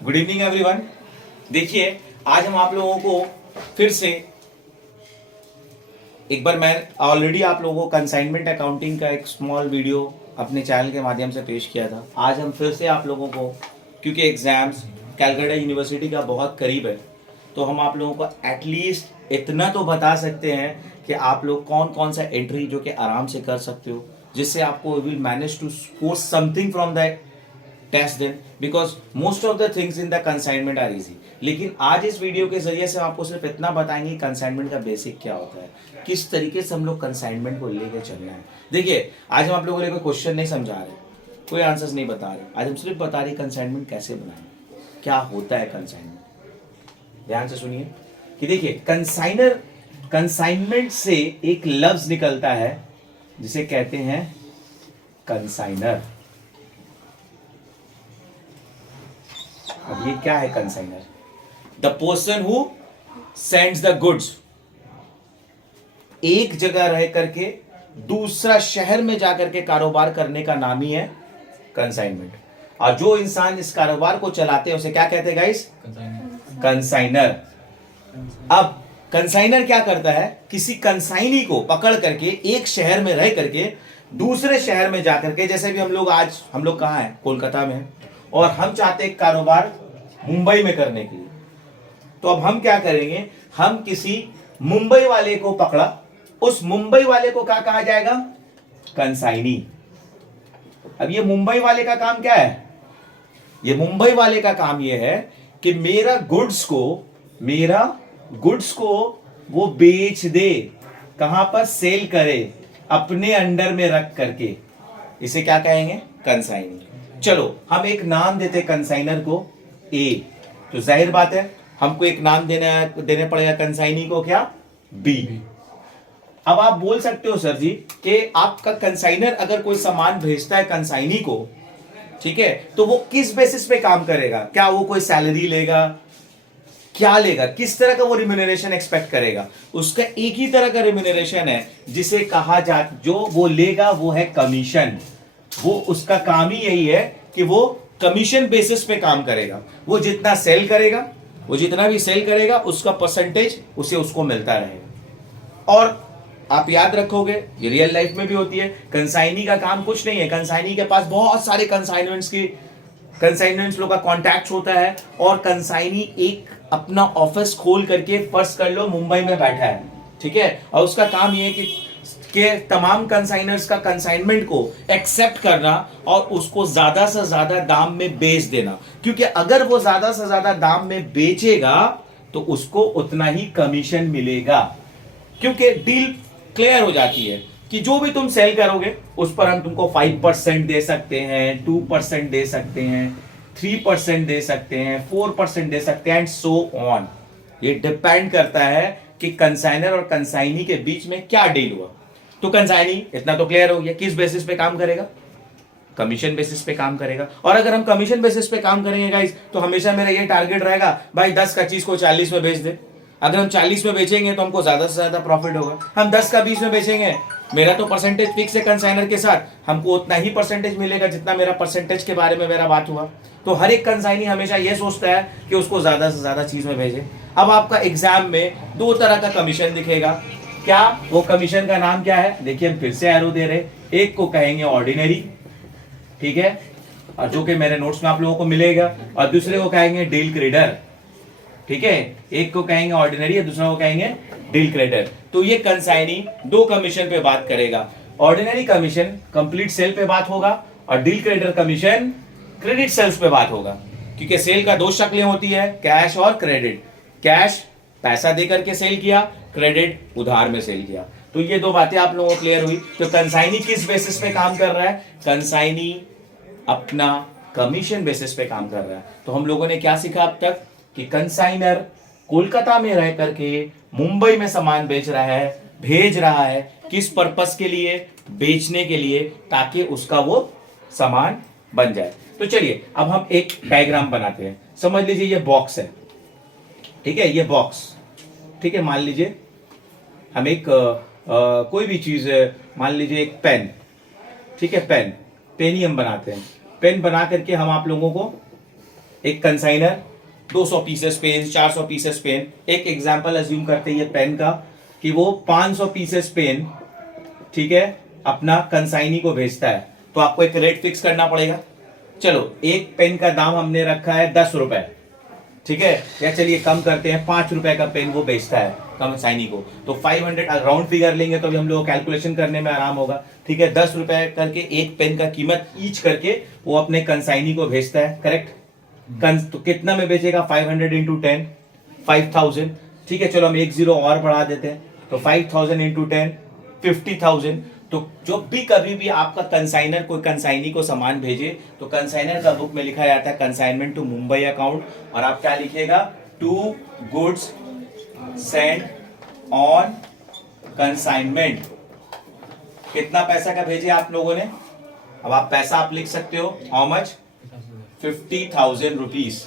Good evening everyone. देखिए, आज हम आप लोगों को फिर से एक बार मैं ऑलरेडी आप लोगों को कंसाइनमेंट अकाउंटिंग का एक स्मॉल वीडियो अपने चैनल के माध्यम से पेश किया था। आज हम फिर से आप लोगों को, क्योंकि एग्जाम्स कैलकाटा यूनिवर्सिटी का बहुत करीब है, तो हम आप लोगों को एटलीस्ट इतना तो बता सकते हैं कि आप लोग कौन कौन सा एंट्री जो कि आराम से कर सकते हो, जिससे आपको will manage to score something from the test then, because most of the things in the consignment are easy. लेकिन आज इस वीडियो के जरिए से आपको सिर्फ इतना बताएंगे कंसाइनमेंट का बेसिक क्या होता है, किस तरीके से हम लोग कंसाइनमेंट को लेकर चलना है। देखिए, आज हम आप लोगों को कोई क्वेश्चन नहीं समझा रहे, कोई आंसर्स नहीं बता रहे, आज हम सिर्फ बता रहे कंसाइनमेंट कैसे बनाएं, क्या होता है कंसाइनमेंट। ध्यान से सुनिए कि देखिए, कंसाइनमेंट से एक लफ्ज निकलता है जिसे कहते हैं कंसाइनर। अब ये क्या है consignor? The person who sends the goods. एक जगह रह करके दूसरा शहर में जाकर के कारोबार करने का नाम ही है कंसाइनमेंट। और जो इंसान इस कारोबार को चलाते हैं उसे क्या कहते हैं गाइस? कंसाइनर। अब कंसाइनर क्या करता है? किसी कंसाइनी को पकड़ करके एक शहर में रह करके दूसरे शहर में जाकर के, जैसे भी हम लोग कहाँ हैं? कोलकाता में हैं, और हम चाहते हैं कारोबार मुंबई में करने के लिए। तो अब हम क्या करेंगे? हम किसी मुंबई वाले को पकड़ा, उस मुंबई वाले को क्या कहा जाएगा? कंसाइनी। अब ये मुंबई वाले का काम क्या है? ये मुंबई वाले का काम ये है कि मेरा गुड्स को वो बेच दे। कहां पर? सेल करे, अपने अंडर में रख करके। इसे क्या कहेंगे? कंसाइनी। चलो, हम एक नाम देते कंसाइनर को ए, तो जाहिर बात है हमको एक नाम देने पड़ेगा कंसाइनी को, क्या? बी। अब आप बोल सकते हो सर जी कि आपका कंसाइनर अगर कोई सामान भेजता है कंसाइनी को, ठीक है, तो वो किस बेसिस पे काम करेगा? क्या वो कोई सैलरी लेगा? क्या लेगा? किस तरह का वो रिम्यूनरेशन एक्सपेक्ट करेगा? उसका एक ही तरह का रिम्यूनरेशन है जिसे कहा जा, जो वो लेगा वो है कमीशन। वो उसका काम ही यही है कि वो कमीशन बेसिस पे काम करेगा। वो जितना सेल करेगा, वो जितना भी सेल करेगा उसका परसेंटेज उसको मिलता रहेगा। और आप याद रखोगे, ये रियल लाइफ में भी होती है। कंसाइनी का काम कुछ नहीं है, कंसाइनी के पास बहुत सारे कंसाइनमेंट्स लोग का कॉन्टैक्ट होता है, और कंसाइनी एक अपना ऑफिस खोल करके, फर्स्ट कर लो मुंबई में बैठा है, ठीक है, और उसका काम ये है कि तमाम कंसाइनर्स का कंसाइनमेंट को एक्सेप्ट करना और उसको ज्यादा से ज्यादा दाम में बेच देना। क्योंकि अगर वो ज्यादा से ज्यादा दाम में बेचेगा तो उसको उतना ही कमीशन मिलेगा, क्योंकि डील क्लियर हो जाती है कि जो भी तुम सेल करोगे उस पर हम तुमको 5% दे सकते हैं, 2% दे सकते हैं, 3% दे सकते हैं, 4% दे सकते हैं, एंड सो ऑन। ये डिपेंड करता है कि कंसाइनर और कंसाइनी के बीच में क्या डील हुआ। तो कंसाइनी इतना तो क्लियर हो गया, किस बेसिस पे काम करेगा? कमीशन बेसिस पे काम करेगा। और अगर हम कमीशन बेसिस पे काम करेंगे गाइस, तो हमेशा मेरा ये टारगेट रहेगा भाई 10 का चीज को 40 में बेच दे। अगर हम 40 में बेचेंगे तो हमको ज्यादा से ज्यादा प्रॉफिट होगा। हम 10 का 20 में बेचेंगे, मेरा तो परसेंटेज फिक्स है कंसाइनर के साथ, हमको उतना ही परसेंटेज मिलेगा जितना मेरा परसेंटेज के बारे में मेरा बात हुआ। तो हर एक कंसाइनी हमेशा यह सोचता है कि उसको ज्यादा से ज्यादा चीज में भेजे। अब आपका एग्जाम में दो तरह का कमीशन दिखेगा। क्या? वो कमीशन का नाम क्या है? देखिए, हम फिर से एरो दे रहे, एक को कहेंगे ऑर्डिनरी, ठीक है, और जो कि मेरे नोट्स में आप लोगों को मिलेगा, और दूसरे को कहेंगे डील क्रेडिटर, ठीक है। एक को कहेंगे ऑर्डिनरी और दूसरा को कहेंगे डील क्रेडिटर। तो ये कंसाइनी दो कमीशन पे बात करेगा। ऑर्डिनरी कमीशन कंप्लीट सेल पे बात होगा, और del credere commission credit sales पे बात होगा। क्योंकि सेल का दो शक्लें होती है, कैश और क्रेडिट। कैश पैसा देकर के सेल किया, क्रेडिट उधार में सेल किया। तो ये दो बातें आप लोगों को क्लियर हुई। तो कंसाइनी किस बेसिस पे काम कर रहा है? कंसाइनी अपना कमीशन बेसिस पे काम कर रहा है। तो हम लोगों ने क्या सीखा अब तक? कि कंसाइनर कोलकाता में रह करके मुंबई में सामान बेच रहा है, भेज रहा है, किस पर्पस के लिए? बेचने के लिए, ताकि उसका वो सामान बन जाए। तो चलिए अब हम एक डायग्राम बनाते हैं। समझ लीजिए ये बॉक्स है, ठीक है, ये बॉक्स, ठीक है। मान लीजिए हम एक कोई भी चीज, मान लीजिए एक पेन, ठीक है, पेन ही हम बनाते हैं। पेन बना करके हम आप लोगों को एक consignor 200 pieces pen, 400 pieces pen, एक एग्जांपल अज्यूम करते हैं पेन का कि वो 500 पीसेस पेन, ठीक है, अपना कंसाइनी को भेजता है, तो आपको एक रेट फिक्स करना पड़ेगा। चलो एक पेन का दाम हमने रखा है 10 रुपए, ठीक है, या चलिए कम करते हैं 5 रुपए का पेन वो बेचता है कंसाइनी को, तो 500 राउंड फिगर लेंगे तो भी हम लोग कैलकुलेशन करने में आराम होगा, ठीक है। 10 रुपए करके एक पेन का कीमत ईच करके वो अपने कंसाइनी को भेजता है, करेक्ट। तो कितना में बेचेगा? 500 इंटू 10, 5000, ठीक है। चलो हम एक जीरो और बढ़ा देते हैं, तो 5000 इंटू 10, 50,000। तो जो भी कभी भी आपका कंसाइनर कोई कंसाइनी को सामान भेजे तो कंसाइनर का बुक में लिखा जाता है कंसाइनमेंट टू मुंबई अकाउंट, और आप क्या लिखिएगा? To goods send on consignment. कितना पैसा का भेजे आप लोगों ने? अब आप पैसा आप लिख सकते हो, हाउ मच? 50,000 रुपीज।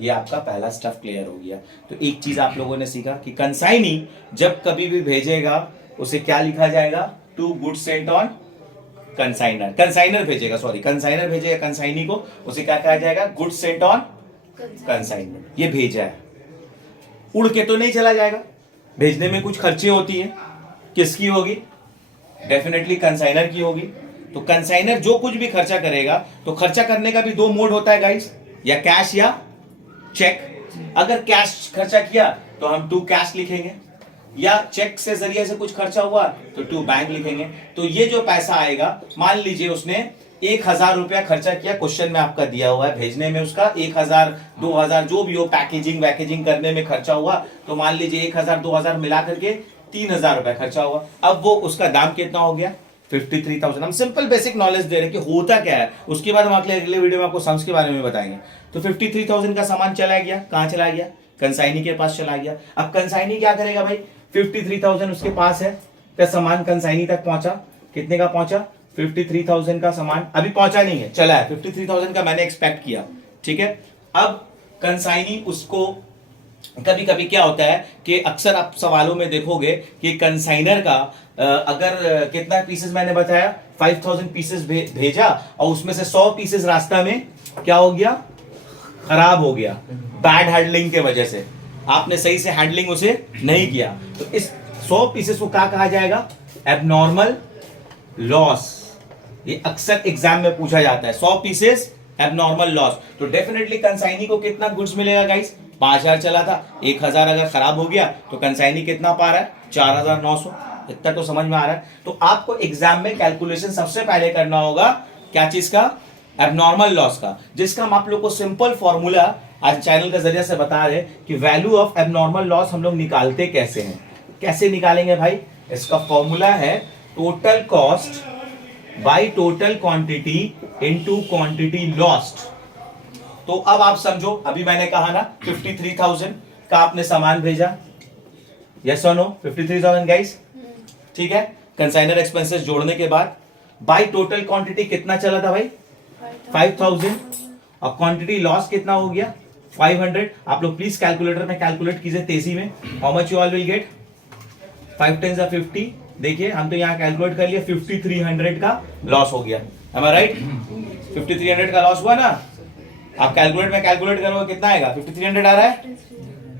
ये आपका पहला स्टफ क्लियर हो गया। तो एक चीज आप लोगों ने सीखा कि कंसाइनी जब कभी भी भेजेगा उसे क्या लिखा जाएगा? To goods sent on consignor. Consignor भेजेगा, सॉरी, कंसाइनर भेजेगा कंसाइनी को, उसे क्या कहा जाएगा? Goods sent on consignment. ये भेजा है, उड़ के तो नहीं चला जाएगा, भेजने में कुछ खर्चे होती हैं, किसकी होगी? डेफिनेटली कंसाइनर की होगी। तो कंसाइनर जो कुछ भी खर्चा करेगा, तो खर्चा करने का भी दो मोड होता है गाइस, या कैश या चेक। अगर कैश खर्चा किया तो हम टू कैश लिखेंगे, या चेक से जरिए से कुछ खर्चा हुआ तो टू बैंक लिखेंगे। तो ये जो पैसा आएगा, मान लीजिए उसने 1,000 रुपया खर्चा किया, क्वेश्चन में आपका दिया हुआ है, भेजने में उसका 1,000 2,000 जो भी हो, पैकेजिंग वैकेजिंग करने में खर्चा हुआ, तो मान लीजिए 1,000 2,000 मिला करके 3,000 रुपया खर्चा हुआ। अब वो उसका दाम कितना हो गया? 53,000। हम सिंपल बेसिक नॉलेज दे रहे हैं कि होता क्या है, उसके बाद हम अगले वीडियो में आपको सम्स के बारे में बताएंगे। तो 53,000 का सामान चला गया, कहां चला गया? कंसाइनी के पास चला गया। अब कंसाइनी क्या करेगा भाई? 53,000 उसके पास है, तो सामान कंसाइनी तक पहुंचा, कितने का पहुंचा? 53,000 का सामान अभी पहुंचा नहीं है, चला है 53,000 का, मैंने एक्सपेक्ट किया, ठीक है। अब कंसाइनी उसको, कभी कभी क्या होता है कि अक्सर आप सवालों में देखोगे कि कंसाइनर का अगर कितना पीसेस मैंने बताया, 5,000 पीसेस भेजा, और उसमें से 100 पीसेस रास्ता में क्या हो गया? खराब हो गया, बैड हैंडलिंग के वजह से, आपने सही से हैंडलिंग उसे नहीं किया। तो इस 100 पीसेस को क्या कहा जाएगा? Abnormal loss. ये अक्सर एग्जाम में पूछा जाता है, 100 पीसेस एबनॉर्मल लॉस। तो डेफिनेटली कंसाइनी को कितना गुड्स मिलेगा गाइस? 5,000 चला था, 1,000 अगर खराब हो गया तो कंसाइनी कितना पा रहा है? 4,900। इतना तो समझ में आ रहा है। तो आपको एग्जाम में कैलकुलेशन सबसे पहले करना होगा क्या चीज का? एबनॉर्मल लॉस का, जिसका हम आप लोग को सिंपल फॉर्मूला आज चैनल के जरिए से बता रहे हैं कि वैल्यू ऑफ एबनॉर्मल लॉस हम लोग निकालते कैसे हैं। कैसे निकालेंगे भाई? इसका फॉर्मूला है total cost by total quantity into quantity lost. तो अब आप समझो, अभी मैंने कहा ना 53,000 का आपने सामान भेजा, यस और नो? 53,000 गाइस, ठीक है। कंसाइनर एक्सपेंसेस जोड़ने के बाद बाय टोटल क्वांटिटी कितना चला था भाई? 5,000, और क्वांटिटी लॉस कितना हो गया? 500। आप लोग प्लीज कैलकुलेटर में कैलकुलेट कीजिए तेजी में, how much you all will get? 5 10 50। देखिए हम तो यहाँ कैलकुलेट कर लिया, 5300 का लॉस हो गया, am I right? 5300 का लॉस हुआ ना। आप कैलकुलेट में कैलकुलेट करोगे कितना आएगा? 5300 आ रहा है।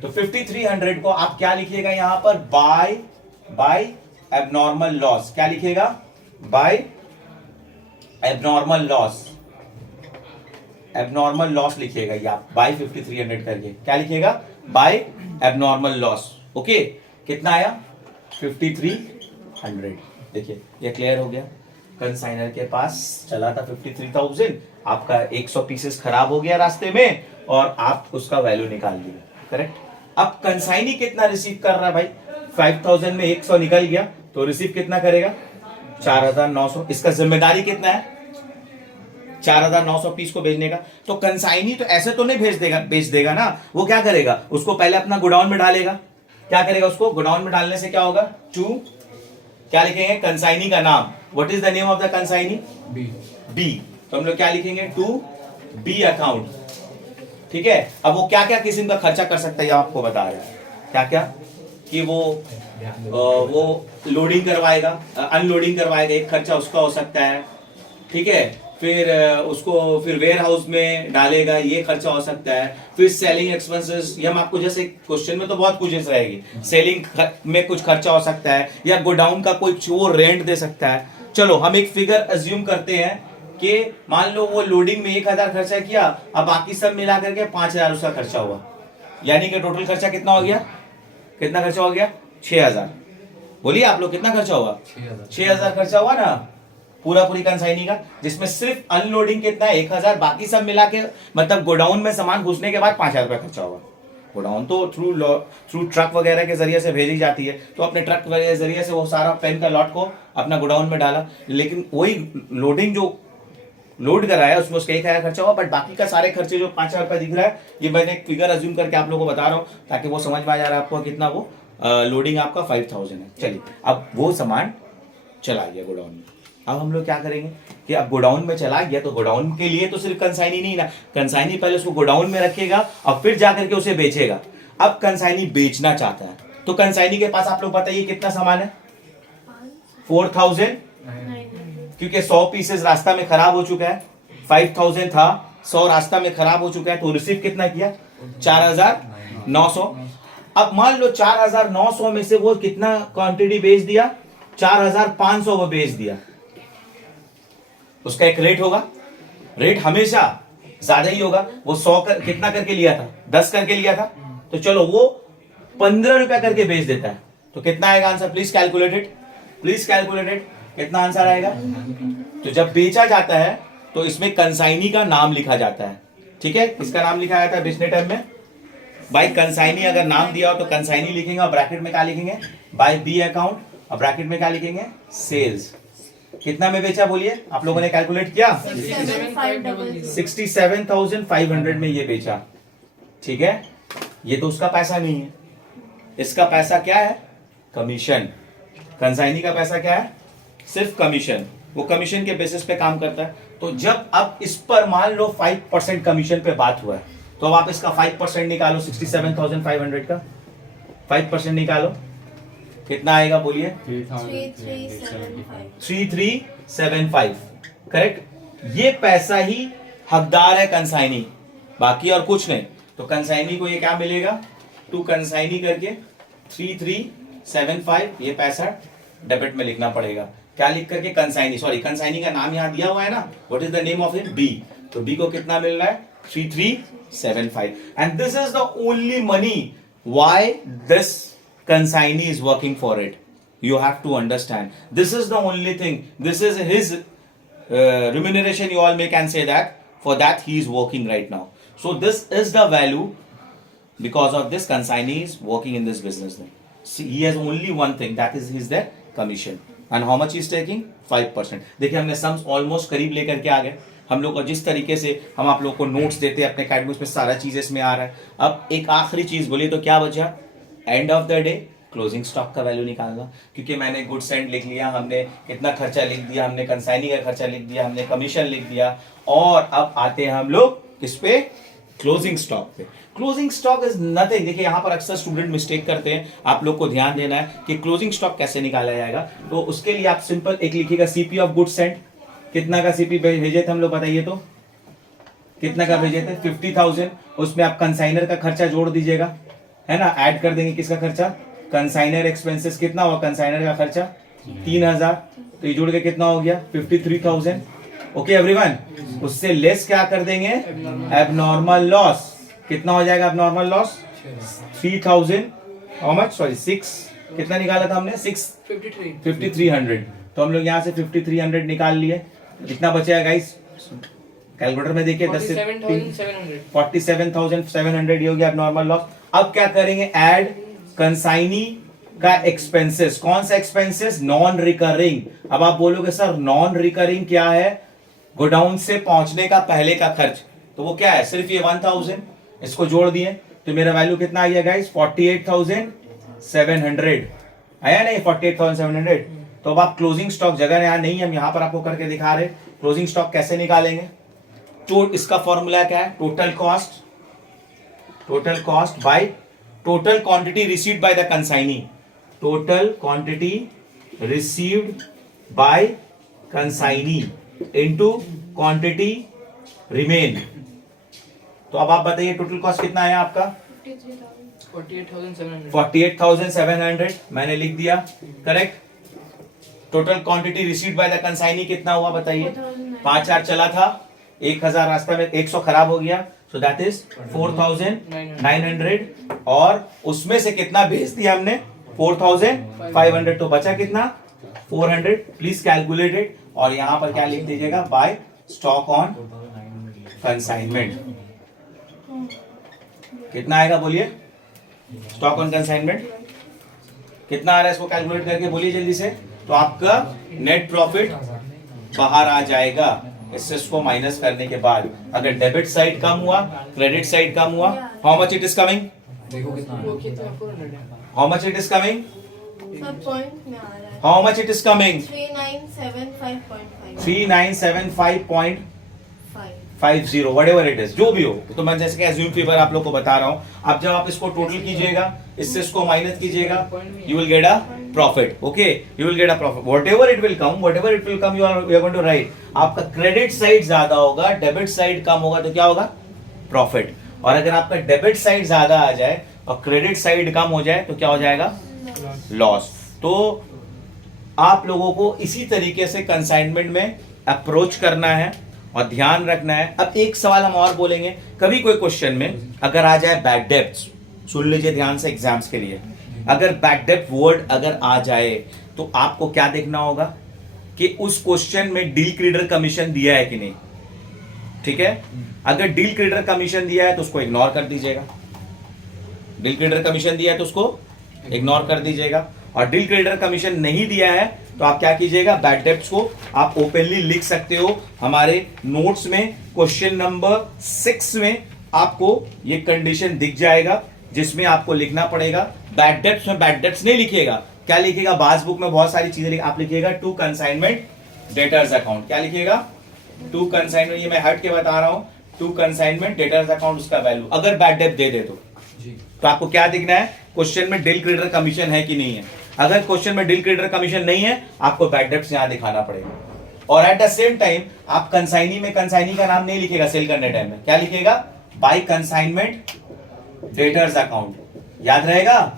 तो 5300 को आप क्या लिखिएगा यहाँ पर? By abnormal loss. क्या लिखिएगा? By abnormal loss. Abnormal loss लिखिएगा ये आप, बाय 5300 करके क्या लिखिएगा? By abnormal loss. ओके, कितना आया? 5300। देखिए ये क्लियर हो गया। कंसाइनर के पास चला था 53,000, आपका 100 पीसेस खराब हो गया रास्ते में, और आप उसका वैल्यू निकाल दिए, करेक्ट। अब कंसाइनी कितना रिसीव कर रहा है भाई? 5,000 में 100 निकल गया, तो रिसीव कितना करेगा? 4,900। इसका जिम्मेदारी कितना है? 4,900 पीस को भेजने का। तो कंसाइनी तो ऐसे तो नहीं बेच देगा ना, वो क्या करेगा? उसको पहले अपना गोडाउन में डालेगा। क्या करेगा? उसको गोडाउन में डालने से क्या होगा? टू, क्या लिखेंगे? कंसाइनी का नाम, what is the name of the consignee? B. तो हम लोग क्या लिखेंगे? टू बी अकाउंट, ठीक है। अब वो क्या क्या किस्म का खर्चा कर सकता है, आपको बता रहे हैं क्या क्या, कि वो लोडिंग करवाएगा, अनलोडिंग करवाएगा, एक खर्चा उसका हो सकता है, ठीक है। फिर उसको फिर वेयर हाउस में डालेगा, ये खर्चा हो सकता है। फिर सेलिंग एक्सपेंसेस, ये हम आपको जैसे क्वेश्चन में तो बहुत कुछ रहेगी, सेलिंग में कुछ खर्चा हो सकता है, या गोडाउन का कोई वो रेंट दे सकता है। चलो हम एक फिगर अज्यूम करते हैं कि मान लो वो लोडिंग में 1000 खर्चा किया, अब बाकी सब मिला करके 5000 उसका खर्चा हुआ, यानी कि टोटल खर्चा कितना हो गया, कितना खर्चा हो गया, 6000। बोलिए आप लोग कितना खर्चा हुआ, 6000 खर्चा हुआ ना पूरी कंसाइनी का, जिसमें सिर्फ अनलोडिंग कितना है 1000, बाकी सब मिला के मतलब गोडाउन में सामान घुसने के बाद 5000 रुपया खर्चा हुआ। गोडाउन तो थ्रू ट्रक वगैरह के जरिए से भेजी जाती है, तो अपने ट्रक वगैरह के जरिए से वो सारा पेन का लॉट को अपना गोडाउन में डाला, लेकिन वही लोडिंग जो लोड कराया उसमें उसका 1000 खर्चा हुआ, बट बाकी का सारे खर्चे जो 5000 रुपया दिख रहा है, ये मैंने एक फिगर अज्यूम करके आप लोगों को बता रहा हूँ ताकि वो समझ में आ जा रहा है आपको कितना वो लोडिंग आपका 5000 है। चलिए अब वो सामान चला गया गोडाउन में, अब हम लोग क्या करेंगे कि अब गोडाउन में चला गया तो गोडाउन के लिए तो सिर्फ कंसाइनी नहीं ना, कंसाइनी पहले उसको गोडाउन में रखेगा और फिर जाकर के उसे बेचेगा। अब कंसाइनी बेचना चाहता है तो कंसाइनी के पास आप लोग बताइए कितना सामान है, 4000, क्योंकि 100 पीसेस रास्ता में खराब हो चुका है, 5000 था, 100 रास्ता में खराब हो चुका है, तो रिसीव कितना किया, 4900। अब मान लो 4900 में से वो कितना क्वांटिटी बेच दिया, 4500 वो बेच दिया। उसका एक रेट होगा, रेट हमेशा ज्यादा ही होगा। वो 100 कितना करके लिया था, 10 करके लिया था, तो चलो वो 15 रुपया करके बेच देता है, तो कितना आएगा answer, please calculated, please calculated, कितना आंसर आएगा। तो जब बेचा जाता है तो इसमें कंसाइनी का नाम लिखा जाता है, ठीक है, किसका नाम लिखा जाता है बेचने टाइम में, बाय कंसाइनी अगर नाम दिया हो तो कंसाइनी लिखेंगे और ब्रैकेट में क्या लिखेंगे, बाय बी अकाउंट, और ब्रैकेट में क्या लिखेंगे, सेल्स। कितना में बेचा बोलिए, आप लोगों ने कैलकुलेट किया, 67,500 में ये बेचा, ठीक है। ये तो उसका पैसा नहीं है, इसका पैसा क्या है, कमीशन। कंसाइनी का पैसा क्या है, सिर्फ कमीशन, वो कमीशन के बेसिस पे काम करता है। तो जब अब इस पर मान लो 5% कमीशन पे बात हुआ है, तो अब आप इसका 5% निकालो, 67,500 का 5% निकालो, कितना आएगा बोलिए, 3375, करेक्ट। ये पैसा ही हकदार है कंसाइनी, बाकी और कुछ नहीं। तो कंसाइनी को ये क्या मिलेगा, टू कंसाइनी करके 3375, ये पैसा डेबिट में लिखना पड़ेगा। क्या लिख करके, कंसाइनी, सॉरी कंसाइनी का नाम यहां दिया हुआ है ना, what is the name of it, B, तो बी को कितना मिल रहा है, 3375, and this is the only money why this consignee is working for it. You have to understand, this is the only thing, this is his remuneration, you all may can say that, for that he is working right now. So this is the value, because of this consignee is working in this business. See, he has only one thing, that is his their commission, and how much he is taking, 5%। देखिए हमने sums almost करीब लेकर के आ गए। हम लोग को जिस तरीके से हम आप लोग को नोट्स देते हैं अपने अकेडमी में, सारा चीज इसमें आ रहा है। अब एक आखिरी चीज बोलिए तो क्या बचा, end of the day closing stock का वैल्यू निकालना, क्योंकि मैंने गुड्स एंड लिख लिया, हमने कितना खर्चा लिख दिया, हमने कंसाइनी का खर्चा लिख दिया, हमने कमीशन लिख दिया, और अब आते हैं हम लोग किस पे, क्लोजिंग स्टॉक पे। क्लोजिंग स्टॉक इज नथिंग, देखिए यहाँ पर अक्सर स्टूडेंट मिस्टेक करते हैं, आप लोग को ध्यान देना है कि क्लोजिंग स्टॉक कैसे निकाला जाएगा। तो उसके लिए आप सिंपल एक लिखिएगा, सीपी ऑफ गुड्स एंड, कितना का सीपी भेजे थे हम लोग, बताइए तो कितना का भेजे थे, 50,000। उसमें आप कंसाइनर का खर्चा जोड़ दीजिएगा, है ना, ऐड कर देंगे, किसका खर्चा, कंसाइनर एक्सपेंसेस, कितना हुआ कंसाइनर का खर्चा, 3000, तो ये जोड़ के कितना हो गया, 53,000। ओके एवरीवन, उससे लेस क्या कर देंगे, एबनॉर्मल लॉस, कितना हो जाएगा abnormal loss, 3000, how much, sorry 6, कितना निकाला था हमने, 5300, तो हम लोग यहाँ से 5300 निकाल लिए, कितना बचेगा गाइस, कैलकुलेटर में देखिए, 47,700, ये हो गया एबनॉर्मल लॉस। अब क्या करेंगे, ऐड कंसाइनी का एक्सपेंसेस, कौन सा एक्सपेंसेस, नॉन रिकरिंग। अब आप बोलोगे सर नॉन रिकरिंग क्या है, गोडाउन से पहुंचने का पहले का खर्च, तो वो क्या है, सिर्फ ये 1000, इसको जोड़ दिए तो मेरा वैल्यू कितना आ गया गाइस, 48,700 आया नहीं, 48,700। तो अब आप क्लोजिंग स्टॉक, जगह यहाँ नहीं, हम यहाँ पर आपको करके दिखा रहे, क्लोजिंग स्टॉक कैसे निकालेंगे। तो इसका फॉर्मूला क्या है, total cost by total quantity received by the consignee, total quantity received by consignee into quantity remain. तो अब आप बताइए टोटल कॉस्ट कितना आया आपका? 48,700 मैंने लिख दिया, correct. Total quantity received by the consignee कितना हुआ बताइए? 5,000 चला था, 1,000 रास्ता में 100 खराब हो गया, सो दैट इज 4,900 और उसमें से कितना भेज दिया हमने? 4,500, तो बचा कितना? 400। प्लीज कैलकुलेट इट और यहां पर क्या लिख दीजिएगा? By stock on consignment. कितना आएगा बोलिए? स्टॉक ऑन कंसाइनमेंट कितना आ रहा है इसको कैलकुलेट करके बोलिए जल्दी से। तो आपका नेट प्रॉफिट बाहर आ जाएगा इससे इसको माइनस करने के बाद। अगर डेबिट साइड कम हुआ, क्रेडिट साइड कम हुआ, how much it is coming? How much it is coming? How much it is coming? 3975.50 whatever it is, जो भी हो। तो मैं जैसे कि अज्यूम फीवर आप लोग को बता रहा हूं। अब जब आप इसको टोटल कीजिएगा, इससे इसको माइनस कीजिएगा, you will get a profit. Okay, you will get a profit. Whatever it will come you are going to write. आपका क्रेडिट साइड ज्यादा होगा, डेबिट साइड कम होगा, तो क्या होगा? प्रॉफिट। और अगर आपका डेबिट साइड ज्यादा आ जाए और क्रेडिट साइड कम हो जाए तो क्या हो जाएगा? लॉस। तो आप लोगों को इसी तरीके से कंसाइनमेंट में अप्रोच करना है और ध्यान रखना है। अब एक सवाल हम और बोलेंगे, कभी कोई क्वेश्चन में अगर आ जाए बैड डेब्ट्स, सुन लीजिए ध्यान से एग्जाम्स के लिए, अगर बैड डेब्ट वर्ड अगर आ जाए तो आपको क्या देखना होगा कि उस क्वेश्चन में डील क्रेडिटर कमीशन दिया है कि नहीं। ठीक है, अगर डील क्रेडिटर कमीशन दिया है तो उसको इग्नोर कर दीजिएगा। डील क्रेडिटर कमीशन दिया है तो उसको इग्नोर कर दीजिएगा। और डील क्रेडिटर कमीशन नहीं दिया है तो आप क्या कीजिएगा? बैड डेब्ट्स को आप ओपनली लिख सकते हो। हमारे नोट्स में क्वेश्चन नंबर 6 में आपको ये कंडीशन दिख जाएगा जिसमें आपको लिखना पड़ेगा। बैड डेब्ट्स में बैड डेब्ट्स नहीं लिखिएगा, क्या लिखिएगा? पासबुक में बहुत सारी चीजें आप लिखिएगा टू कंसाइनमेंट डेटर्स अकाउंट। क्या लिखिएगा? टू कंसाइनमेंट, ये मैं हट के बता रहा हूं, टू कंसाइनमेंट डेटर्स अकाउंट उसका वैल्यू। अगर बैड डेब्ट दे दे तो आपको क्या दिखना है? क्वेश्चन में डील क्रेडिटर कमीशन है कि नहीं है। अगर क्वेश्चन में डील क्रेडिटर कमीशन नहीं है, आपको बैड डेब्ट्स यहां दिखाना पड़ेगा। और एट द सेम टाइम आप कंसाइनी में कंसाइनी का नाम नहीं लिखेगा सेल करने टाइम में, क्या लिखेगा? By consignment debtors account. याद रहेगा?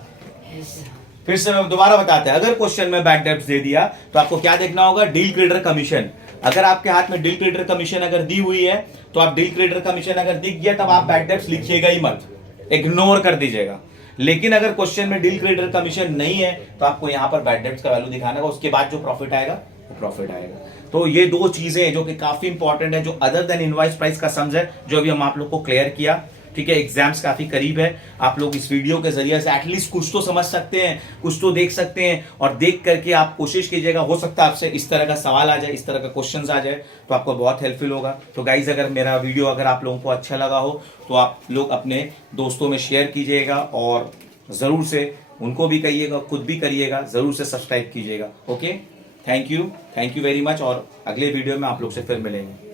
फिर से मैं दोबारा बताते हैं, अगर क्वेश्चन में बैड डेब्ट्स दे दिया तो आपको क्या देखना होगा? Deal credere commission. अगर आपके हाथ में डील क्रेडिटर कमीशन अगर दी हुई है तो आप डील क्रेडिटर कमीशन अगर दिख गया तब आप बैड डेब्ट्स लिखिएगा ही मत, इग्नोर कर दीजिएगा। लेकिन अगर क्वेश्चन में डील क्रेडिटर कमीशन नहीं है तो आपको यहां पर बैड डेब्ट्स का वैल्यू दिखाना है, उसके बाद जो प्रॉफिट आएगा वो प्रॉफिट आएगा। तो ये दो चीजें जो कि काफी इंपॉर्टेंट है, जो अदर देन इनवॉइस प्राइस का सम्स है, जो अभी हम आप लोग को क्लियर किया। ठीक है, एग्जाम्स काफी करीब है, आप लोग इस वीडियो के जरिए से एटलीस्ट कुछ तो समझ सकते हैं, कुछ तो देख सकते हैं। और देख करके आप कोशिश कीजिएगा, हो सकता है आपसे इस तरह का सवाल आ जाए, इस तरह का क्वेश्चंस आ जाए, तो आपको बहुत हेल्पफुल होगा। तो गाइज, अगर मेरा वीडियो अगर आप लोगों को अच्छा लगा हो तो आप लोग अपने दोस्तों में शेयर कीजिएगा और जरूर से उनको भी कहिएगा, खुद भी करिएगा, जरूर से सब्सक्राइब कीजिएगा। Okay, thank you very much और अगले वीडियो में आप लोग से फिर मिलेंगे।